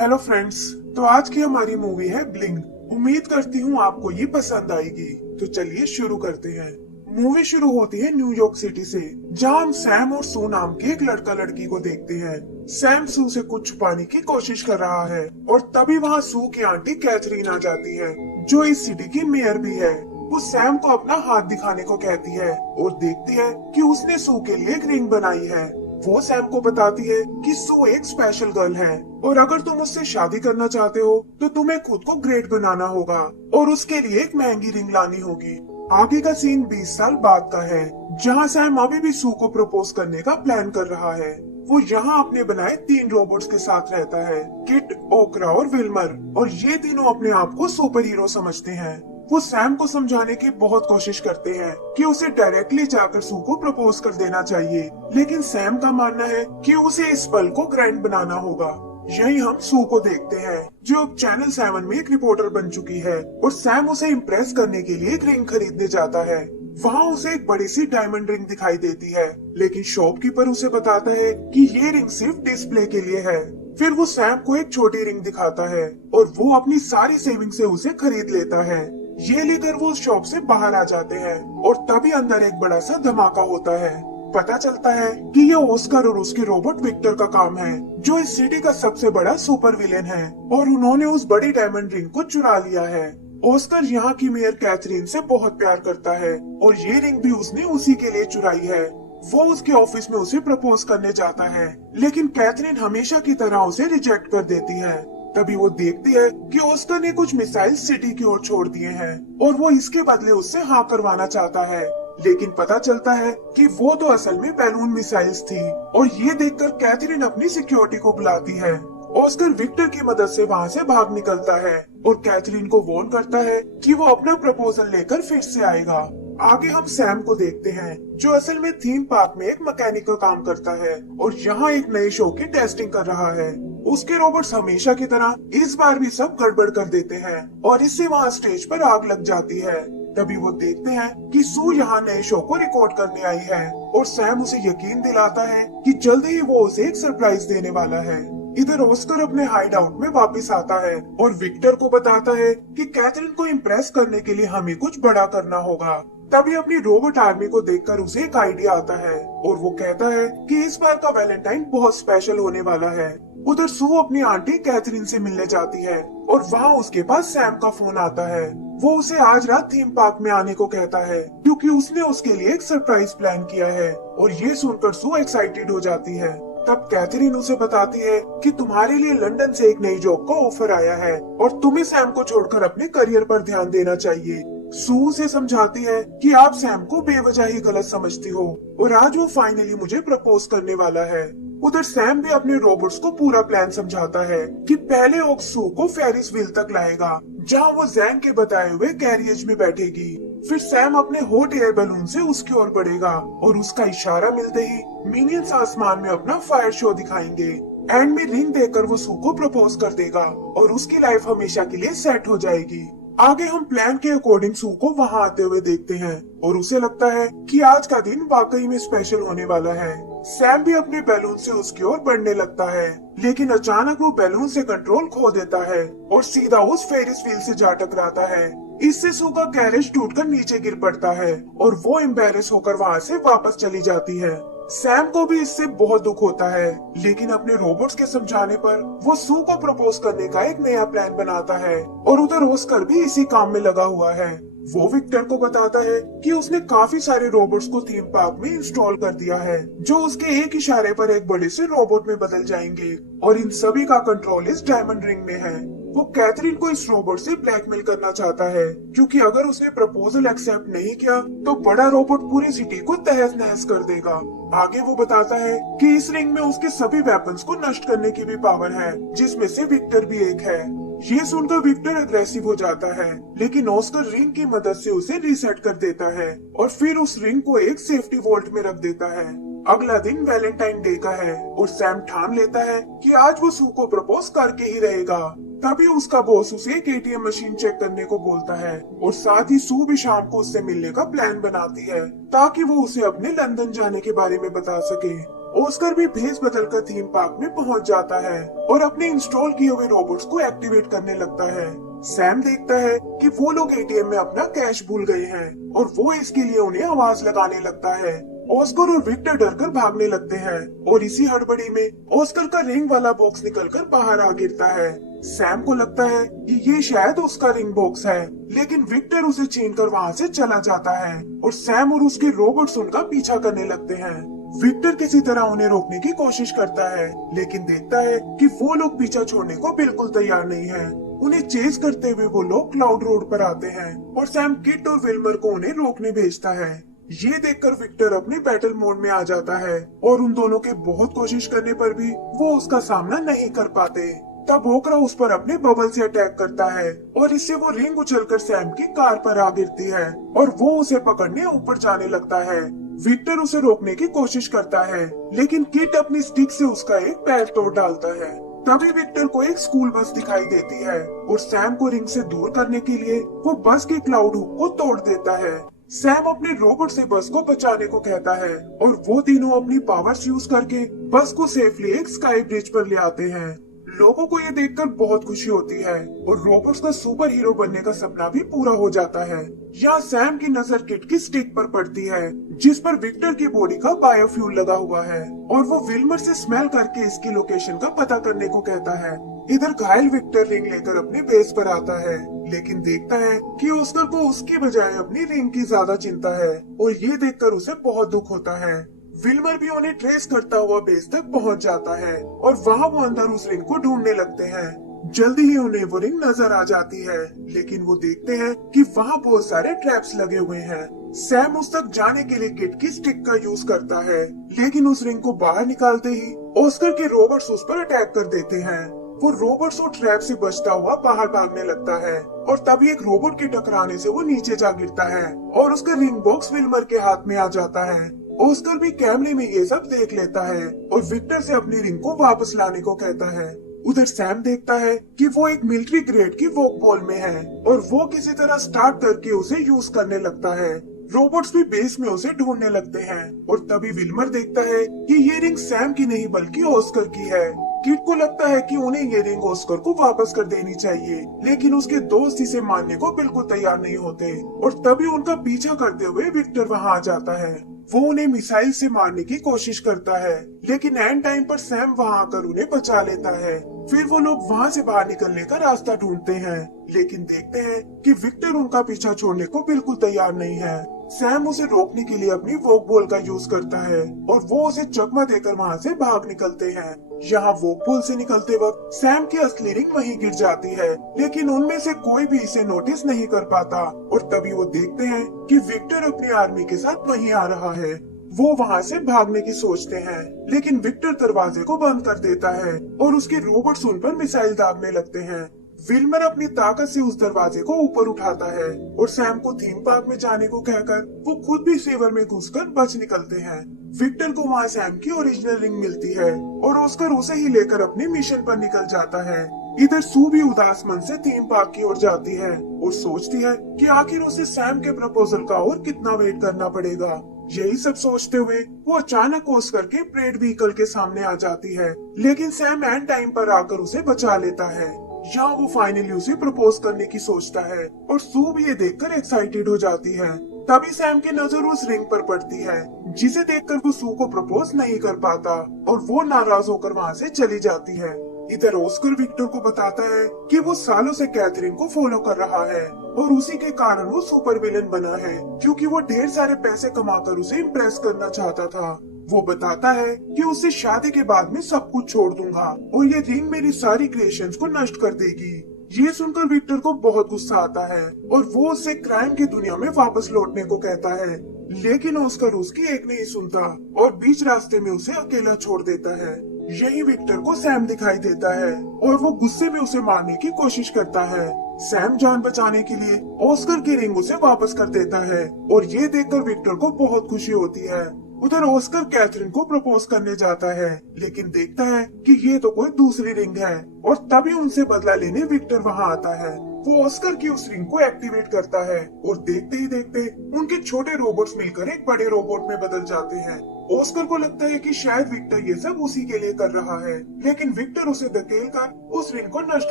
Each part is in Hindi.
Hello friends. तो आज की हमारी मूवी है ब्लिंग। उम्मीद करती हूँ आपको ये पसंद आएगी। तो चलिए शुरू करते हैं। मूवी शुरू होती है न्यूयॉर्क सिटी से, जहाँ हम सैम और सू नाम के एक लड़का लड़की को देखते हैं। सैम सू से कुछ छुपाने की कोशिश कर रहा है और तभी वहाँ सू की आंटी कैथरीन आ जाती है, जो इस सिटी की मेयर भी है। वो सैम को अपना हाथ दिखाने को कहती है और देखती है कि उसने सू के लिए एक रिंग बनाई है। वो सैम को बताती है कि सू एक स्पेशल गर्ल है और अगर तुम उससे शादी करना चाहते हो तो तुम्हें खुद को ग्रेट बनाना होगा और उसके लिए एक महंगी रिंग लानी होगी। आगे का सीन 20 साल बाद का है, जहाँ सैम अभी भी सू को प्रपोज करने का प्लान कर रहा है। वो यहाँ अपने बनाए 3 रोबोट्स के साथ रहता है, किट, ओकरा और विल्मर, और ये तीनों अपने आप को सुपर हीरो समझते हैं। वो सैम को समझाने की बहुत कोशिश करते हैं कि उसे डायरेक्टली जाकर सू को प्रपोज कर देना चाहिए, लेकिन सैम का मानना है कि उसे इस पल को ग्रैंड बनाना होगा। यही हम सू को देखते हैं, जो अब चैनल 7 में एक रिपोर्टर बन चुकी है और सैम उसे इम्प्रेस करने के लिए एक रिंग खरीदने जाता है। वहाँ उसे एक बड़ी सी डायमंड रिंग दिखाई देती है, लेकिन शॉपकीपर उसे बताता है कि ये रिंग सिर्फ डिस्प्ले के लिए है। फिर वो सैम को एक छोटी रिंग दिखाता है और वो अपनी सारी सेविंग से उसे खरीद लेता है। ये लेकर वो शॉप से बाहर आ जाते हैं और तभी अंदर एक बड़ा सा धमाका होता है। पता चलता है कि ये ऑस्कर और उसके रोबोट विक्टर का काम है, जो इस सिटी का सबसे बड़ा सुपर विलेन है, और उन्होंने उस बड़ी डायमंड रिंग को चुरा लिया है। ऑस्कर यहाँ की मेयर कैथरीन से बहुत प्यार करता है और ये रिंग भी उसने उसी के लिए चुराई है। वो उसके ऑफिस में उसे प्रपोज करने जाता है, लेकिन कैथरीन हमेशा की तरह उसे रिजेक्ट कर देती है। तभी वो देखती है कि ऑस्कर ने कुछ मिसाइल सिटी की ओर छोड़ दिए हैं और वो इसके बदले उससे हाँ करवाना चाहता है, लेकिन पता चलता है कि वो तो असल में बैलून मिसाइल्स थी। और ये देखकर कैथरीन अपनी सिक्योरिटी को बुलाती है। ऑस्कर विक्टर की मदद से वहाँ से भाग निकलता है और कैथरीन को वार्न करता है कि वो अपना प्रपोजल लेकर फिर से आएगा। आगे हम सैम को देखते हैं, जो असल में थीम पार्क में एक मैकेनिक का काम करता है और यहाँ एक नए शो की टेस्टिंग कर रहा है। उसके रोबोट्स हमेशा की तरह इस बार भी सब गड़बड़ कर देते हैं और इससे वहाँ स्टेज पर आग लग जाती है। तभी वो देखते हैं कि सू यहाँ नए शो को रिकॉर्ड करने आई है और सैम उसे यकीन दिलाता है कि जल्द ही वो उसे एक सरप्राइज देने वाला है। इधर ऑस्कर अपने हाइड आउट में वापस आता है और विक्टर को बताता है कि कैथरीन को इम्प्रेस करने के लिए हमें कुछ बड़ा करना होगा। तभी अपनी रोबोट आर्मी को देखकर उसे एक आइडिया आता है और वो कहता है कि इस बार का वैलेंटाइन बहुत स्पेशल होने वाला है। उधर सू अपनी आंटी कैथरीन से मिलने जाती है और वहाँ उसके पास सैम का फोन आता है। वो उसे आज रात थीम पार्क में आने को कहता है, क्योंकि उसने उसके लिए एक सरप्राइज प्लान किया है। और ये सुनकर सू एक्साइटेड हो जाती है। तब कैथरीन उसे बताती है कि तुम्हारे लिए लंदन से एक नई जॉब का ऑफर आया है और तुम्हें सैम को छोड़कर अपने करियर पर ध्यान देना चाहिए। सू उसे समझाती है कि आप सैम को बेवजह ही गलत समझती हो और आज वो फाइनली मुझे प्रपोज करने वाला है। उधर सैम भी अपने रोबोट्स को पूरा प्लान समझाता है कि पहले वो सू को फेरिस व्हील तक लाएगा, जहां वो जैन के बताए हुए कैरियज में बैठेगी। फिर सैम अपने हॉट एयर बैलून से उसकी ओर बढ़ेगा और उसका इशारा मिलते ही मिनियंस आसमान में अपना फायर शो दिखाएंगे। एंड में रिंग देकर वो सू को प्रपोज कर देगा और उसकी लाइफ हमेशा के लिए सेट हो जाएगी। आगे हम प्लान के अकॉर्डिंग सू को वहाँ आते हुए देखते हैं और उसे लगता है कि आज का दिन वाकई में स्पेशल होने वाला है। सैम भी अपने बैलून से उसकी ओर बढ़ने लगता है, लेकिन अचानक वो बैलून से कंट्रोल खो देता है और सीधा उस फेरिस व्हील से जा टकराता है। इससे सू का कैरेज टूटकर नीचे गिर पड़ता है और वो एम्बेरस होकर वहाँ से वापस चली जाती है। सैम को भी इससे बहुत दुख होता है, लेकिन अपने रोबोट्स के समझाने पर वो सू को प्रपोज करने का एक नया प्लान बनाता है। और उधर ऑस्कर भी इसी काम में लगा हुआ है। वो विक्टर को बताता है कि उसने काफी सारे रोबोट्स को थीम पार्क में इंस्टॉल कर दिया है, जो उसके एक इशारे पर एक बड़े से रोबोट में बदल जाएंगे, और इन सभी का कंट्रोल इस डायमंड रिंग में है। वो कैथरीन को इस रोबोट से ब्लैकमेल करना चाहता है, क्योंकि अगर उसने प्रपोजल एक्सेप्ट नहीं किया तो बड़ा रोबोट पूरी सिटी को तहस नहस कर देगा। आगे वो बताता है कि इस रिंग में उसके सभी वेपन्स को नष्ट करने की भी पावर है, जिसमें से विक्टर भी एक है। ये सुनकर विक्टर अग्रेसिव हो जाता है, लेकिन ऑस्कर रिंग की मदद से उसे रीसेट कर देता है और फिर उस रिंग को एक सेफ्टी वॉल्ट में रख देता है। अगला दिन वैलेंटाइन डे का है और सैम ठान लेता है कि आज वो सू को प्रपोज करके ही रहेगा। तभी उसका बॉस उसे एक एटीएम मशीन चेक करने को बोलता है और साथ ही सू भी शाम को उससे मिलने का प्लान बनाती है, ताकि वो उसे अपने लंदन जाने के बारे में बता सके। ऑस्कर भी भेस बदलकर थीम पार्क में पहुंच जाता है और अपने इंस्टॉल किए हुए रोबोट्स को एक्टिवेट करने लगता है। सैम देखता है कि वो लोग एटीएम में अपना कैश भूल गए हैं और वो इसके लिए उन्हें आवाज लगाने लगता है। ऑस्कर और विक्टर डरकर भागने लगते हैं और इसी हड़बड़ी में ऑस्कर का रिंग वाला बॉक्स निकलकर बाहर आ गिरता है। सैम को लगता है कि ये शायद उसका रिंग बॉक्स है, लेकिन विक्टर उसे छीनकर वहाँ से चला जाता है और सैम और उसके रोबोट्स उनका पीछा करने लगते हैं। विक्टर किसी तरह उन्हें रोकने की कोशिश करता है, लेकिन देखता है कि वो लोग पीछा छोड़ने को बिल्कुल तैयार नहीं है। उन्हें चेज करते हुए वो लोग क्लाउड रोड पर आते हैं और सैम किट और विल्मर को उन्हें रोकने भेजता है। ये देखकर विक्टर अपने बैटल मोड में आ जाता है और उन दोनों के बहुत कोशिश करने पर भी वो उसका सामना नहीं कर पाते। तब ओकरा उस पर अपने बबल से अटैक करता है और इससे वो रिंग उछलकर सैम की कार पर आ गिरती है और वो उसे पकड़ने ऊपर जाने लगता है। विक्टर उसे रोकने की कोशिश करता है, लेकिन किट अपनी स्टिक से उसका एक पैर तोड़ डालता है। तभी विक्टर को एक स्कूल बस दिखाई देती है और सैम को रिंग से दूर करने के लिए वो बस के क्लाउड हुक को तोड़ देता है। सैम अपने रोबोट से बस को बचाने को कहता है और वो तीनों अपनी पावर्स यूज करके बस को सेफली एक स्काई ब्रिज पर ले आते हैं। लोगों को ये देखकर बहुत खुशी होती है और रोबोट्स का सुपर हीरो बनने का सपना भी पूरा हो जाता है। यहाँ सैम की नजर किट की स्टिक पर पड़ती है, जिस पर विक्टर की बॉडी का बायोफ्यूल लगा हुआ है और वो विल्मर से स्मेल करके इसकी लोकेशन का पता करने को कहता है। इधर घायल विक्टर रिंग लेकर अपने बेस पर आता है, लेकिन देखता है कि ऑस्कर को उसकी बजाय अपनी रिंग की ज्यादा चिंता है और ये देखकर उसे बहुत दुख होता है। विल्मर भी उन्हें ट्रेस करता हुआ बेस तक पहुंच जाता है और वहां वो अंदर उस रिंग को ढूंढने लगते हैं। जल्दी ही उन्हें वो रिंग नजर आ जाती है, लेकिन वो देखते हैं कि वहां बहुत सारे ट्रैप्स लगे हुए हैं। सैम उस तक जाने के लिए किट की स्टिक का यूज करता है, लेकिन उस रिंग को बाहर निकालते ही ऑस्कर के रोबोट्स उस पर अटैक कर देते हैं। वो रोबोट्स और ट्रैप से बचता हुआ बाहर भागने लगता है और तभी एक रोबोट के टकराने से वो नीचे जा गिरता है और उसका रिंग बॉक्स विल्मर के हाथ में आ जाता है। ऑस्कर भी कैमरे में ये सब देख लेता है और विक्टर से अपनी रिंग को वापस लाने को कहता है। उधर सैम देखता है कि वो एक मिलिट्री ग्रेड की वॉक बॉल में है और वो किसी तरह स्टार्ट करके उसे यूज करने लगता है। रोबोट्स भी बेस में उसे ढूंढने लगते हैं और तभी विल्मर देखता है कि ये रिंग सैम की नहीं बल्कि ऑस्कर की है। किट को लगता है कि उन्हें ये रिंग ऑस्कर को वापस कर देनी चाहिए, लेकिन उसके दोस्त इसे मानने को बिल्कुल तैयार नहीं होते और तभी उनका पीछा करते हुए विक्टर वहां आ जाता है। वो उन्हें मिसाइल से मारने की कोशिश करता है, लेकिन एंड टाइम पर सैम वहां आकर उन्हें बचा लेता है। फिर वो लोग वहां से बाहर निकलने का रास्ता ढूंढते हैं, लेकिन देखते हैं कि विक्टर उनका पीछा छोड़ने को बिल्कुल तैयार नहीं है। सैम उसे रोकने के लिए अपनी वॉक बॉल का यूज करता है और वो उसे चकमा देकर वहां से भाग निकलते हैं। यहाँ वॉक बॉल से निकलते वक्त सैम की असली रिंग वहीं गिर जाती है, लेकिन उनमें से कोई भी इसे नोटिस नहीं कर पाता और तभी वो देखते हैं कि विक्टर अपनी आर्मी के साथ वहीं आ रहा है। वो वहाँ से भागने की सोचते हैं, लेकिन विक्टर दरवाजे को बंद कर देता है और उसके रोबोट्स उन पर मिसाइल दागने लगते हैं। विल्मर अपनी ताकत से उस दरवाजे को ऊपर उठाता है और सैम को थीम पार्क में जाने को कहकर वो खुद भी सेवर में घुसकर बच निकलते हैं। विक्टर को वहाँ सैम की ओरिजिनल रिंग मिलती है और ऑस्कर उसे ही लेकर अपने मिशन पर निकल जाता है। इधर सू भी उदास मन से थीम पार्क की ओर जाती है और सोचती है कि आखिर उसे सैम के प्रपोजल का और कितना वेट करना पड़ेगा। यही सब सोचते हुए वो अचानक ऑस्कर के परेड व्हीकल के सामने आ जाती है, लेकिन सैम एंड टाइम पर आकर उसे बचा लेता है। यहाँ वो फाइनली उसे प्रपोज करने की सोचता है और सू भी ये देखकर एक्साइटेड हो जाती है। तभी सैम की नजर उस रिंग पर पड़ती है, जिसे देखकर वो सू को प्रपोज नहीं कर पाता और वो नाराज होकर वहाँ से चली जाती है। इधर ऑस्कर विक्टर को बताता है कि वो सालों से कैथरीन को फॉलो कर रहा है और उसी के कारण वो सुपर विलेन बना है, क्योंकि वो ढेर सारे पैसे कमाकर उसे इम्प्रेस करना चाहता था। वो बताता है कि उसे शादी के बाद में सब कुछ छोड़ दूंगा और ये रिंग मेरी सारी क्रिएशंस को नष्ट कर देगी। ये सुनकर विक्टर को बहुत गुस्सा आता है और वो उससे क्राइम की दुनिया में वापस लौटने को कहता है, लेकिन ऑस्कर उसकी एक नहीं सुनता और बीच रास्ते में उसे अकेला छोड़ देता है। यही विक्टर को सैम दिखाई देता है और वो गुस्से में उसे मारने की कोशिश करता है। सैम जान बचाने के लिए ऑस्कर की रिंग उसे वापस कर देता है और ये देखकर विक्टर को बहुत खुशी होती है। उधर ऑस्कर कैथरीन को प्रपोज करने जाता है, लेकिन देखता है कि ये तो कोई दूसरी रिंग है और तभी उनसे बदला लेने विक्टर वहां आता है। वो ऑस्कर की उस रिंग को एक्टिवेट करता है और देखते ही देखते उनके छोटे रोबोट्स मिलकर एक बड़े रोबोट में बदल जाते हैं। ऑस्कर को लगता है कि शायद विक्टर ये सब उसी के लिए कर रहा है, लेकिन विक्टर उसे धकेलकर उस रिंग को नष्ट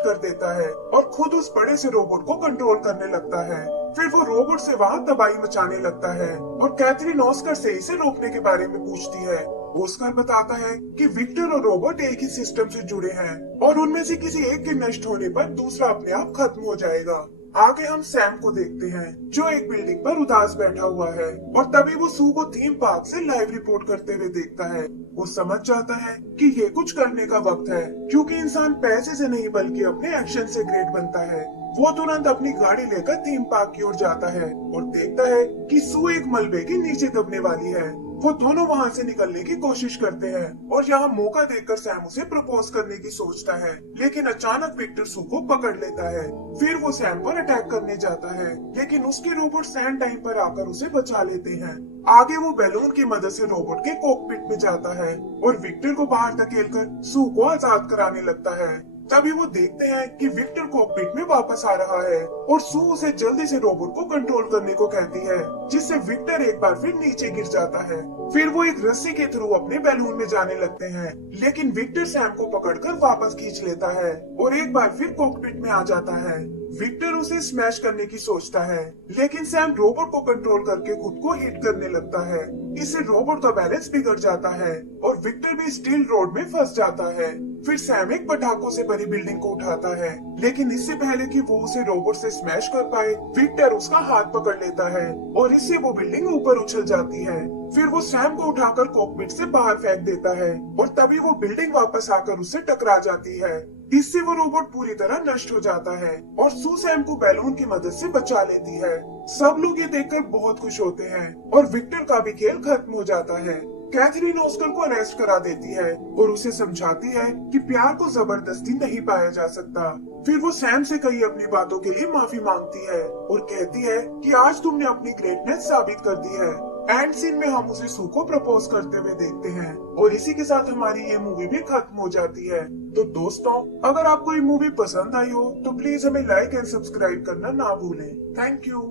कर देता है और खुद उस बड़े से रोबोट को कंट्रोल करने लगता है। फिर वो रोबोट से वहाँ तबाही मचाने लगता है और कैथरीन ऑस्कर से इसे रोकने के बारे में पूछती है। ऑस्कर बताता है कि विक्टर और रोबोट एक ही सिस्टम से जुड़े हैं और उनमें से किसी एक के नष्ट होने पर दूसरा अपने आप खत्म हो जाएगा। आगे हम सैम को देखते हैं जो एक बिल्डिंग पर उदास बैठा हुआ है और तभी वो सू को थीम पार्क से लाइव रिपोर्ट करते हुए देखता है। वो समझ जाता है कि ये कुछ करने का वक्त है, क्योंकि इंसान पैसे से नहीं बल्कि अपने एक्शन से ग्रेट बनता है। वो तुरंत अपनी गाड़ी लेकर थीम पार्क की ओर जाता है और देखता है कि सू एक मलबे के नीचे दबने वाली है। वो दोनों वहाँ से निकलने की कोशिश करते हैं और यहाँ मौका देखकर सैम उसे प्रपोज करने की सोचता है, लेकिन अचानक विक्टर सू को पकड़ लेता है। फिर वो सैम पर अटैक करने जाता है, लेकिन उसके रोबोट सैम टाइम पर आकर उसे बचा लेते हैं। आगे वो बैलून की मदद से रोबोट के कॉकपिट में जाता है और विक्टर को बाहर धकेलकर सू को आजाद कराने लगता है। तभी वो देखते हैं कि विक्टर कॉकपिट में वापस आ रहा है और सू उसे जल्दी से रोबोट को कंट्रोल करने को कहती है, जिससे विक्टर एक बार फिर नीचे गिर जाता है। फिर वो एक रस्सी के थ्रू अपने बैलून में जाने लगते हैं, लेकिन विक्टर सैम को पकड़कर वापस खींच लेता है और एक बार फिर कॉकपिट में आ जाता है। विक्टर उसे स्मैश करने की सोचता है, लेकिन सैम रोबोट को कंट्रोल करके खुद को हिट करने लगता है। इससे रोबोट का बैलेंस बिगड़ जाता है और विक्टर भी स्टील रोड में फंस जाता है। फिर सैम एक पटाखों से भरी बिल्डिंग को उठाता है, लेकिन इससे पहले कि वो उसे रोबोट से स्मैश कर पाए, विक्टर उसका हाथ पकड़ लेता है और इससे वो बिल्डिंग ऊपर उछल जाती है। फिर वो सैम को उठाकर कॉकपिट से बाहर फेंक देता है और तभी वो बिल्डिंग वापस आकर उससे टकरा जाती है। इससे वो रोबोट पूरी तरह नष्ट हो जाता है और सू सैम को बैलून की मदद से बचा लेती है। सब लोग ये देखकर बहुत खुश होते हैं और विक्टर का भी खेल खत्म हो जाता है। कैथरीन ऑस्कर को अरेस्ट करा देती है और उसे समझाती है कि प्यार को जबरदस्ती नहीं पाया जा सकता। फिर वो सैम से कई अपनी बातों के लिए माफी मांगती है और कहती है कि आज तुमने अपनी ग्रेटनेस साबित कर दी है। एंड सीन में हम उसे सू को प्रपोज करते हुए देखते हैं और इसी के साथ हमारी ये मूवी भी खत्म हो जाती है। तो दोस्तों, अगर आपको ये मूवी पसंद आई हो तो प्लीज हमें लाइक एंड सब्सक्राइब करना ना भूलें। Thank you.